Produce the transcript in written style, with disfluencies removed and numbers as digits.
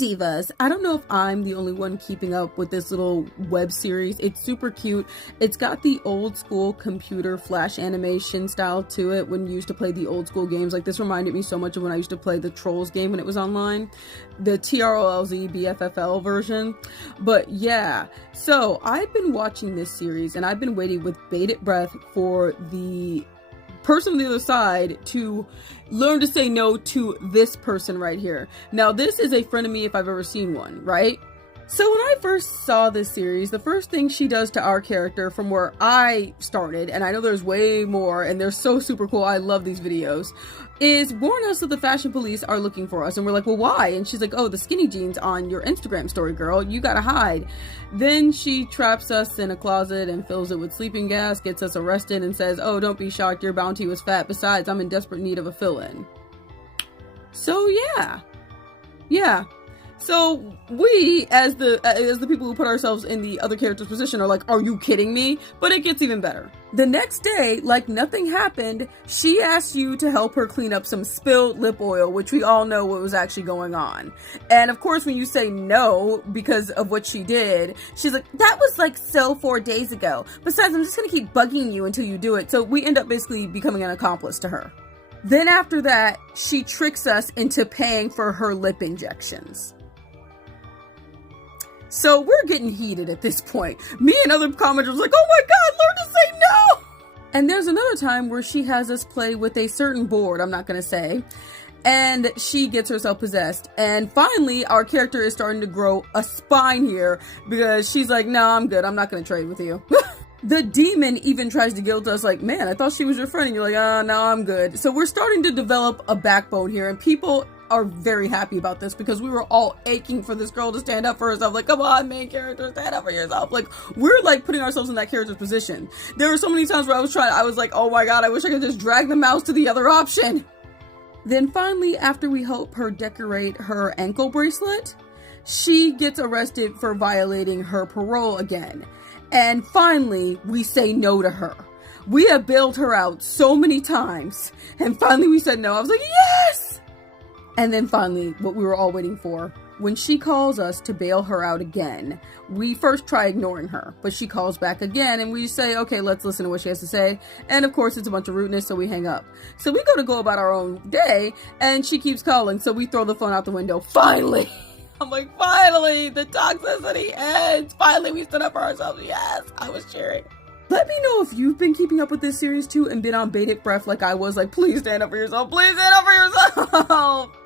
divas. I don't know if I'm the only one keeping up with this little web series. It's super cute. It's got the old school computer flash animation style to it when you used to play the old school games. Like, this reminded me so much of when I used to play the Trolls game when it was online, the TROLZ BFFL version. But yeah, so I've been watching this series and I've been waiting with bated breath for the person on the other side to learn to say no to this person right here. Now, this is a frenemy if I've ever seen one, right? So when I first saw this series, the first thing she does to our character from where I started, and I know there's way more and they're so super cool, I love these videos, is warn us that the fashion police are looking for us. And we're like, well, why? And she's like, oh, the skinny jeans on your Instagram story, girl, you gotta hide. Then she traps us in a closet and fills it with sleeping gas, gets us arrested, and says, oh, don't be shocked, your bounty was fat, besides I'm in desperate need of a fill-in. So yeah. So we, as the people who put ourselves in the other character's position, are like, are you kidding me? But it gets even better. The next day, like nothing happened, she asks you to help her clean up some spilled lip oil, which we all know what was actually going on. And of course, when you say no because of what she did, she's like, that was like so 4 days ago. Besides, I'm just gonna keep bugging you until you do it. So we end up basically becoming an accomplice to her. Then after that, she tricks us into paying for her lip injections. So we're getting heated at this point. Me and other commenters like, oh my god, learn to say no! And there's another time where she has us play with a certain board, I'm not gonna say, and she gets herself possessed. And finally, our character is starting to grow a spine here because she's like, no, I'm good, I'm not gonna trade with you. The demon even tries to guilt us like, man, I thought she was your friend. And you're like, no, I'm good. So we're starting to develop a backbone here, and people are very happy about this because we were all aching for this girl to stand up for herself. Like, come on, main character, stand up for yourself. Like, we're like putting ourselves in that character's position. There were so many times where I was like, oh my god, I wish I could just drag the mouse to the other option. Then finally, after we help her decorate her ankle bracelet, she gets arrested for violating her parole again. And finally, we say no to her. We have bailed her out so many times, and finally we said no. I was like, yes! And then finally, what we were all waiting for, when she calls us to bail her out again, we first try ignoring her, but she calls back again, and we say, okay, let's listen to what she has to say. And of course, it's a bunch of rudeness, so we hang up. So we go about our own day, and she keeps calling, so we throw the phone out the window. Finally! I'm like, finally, the toxicity ends. Finally, we stood up for ourselves. Yes, I was cheering. Let me know if you've been keeping up with this series too and been on bated breath like I was. Like, please stand up for yourself. Please stand up for yourself.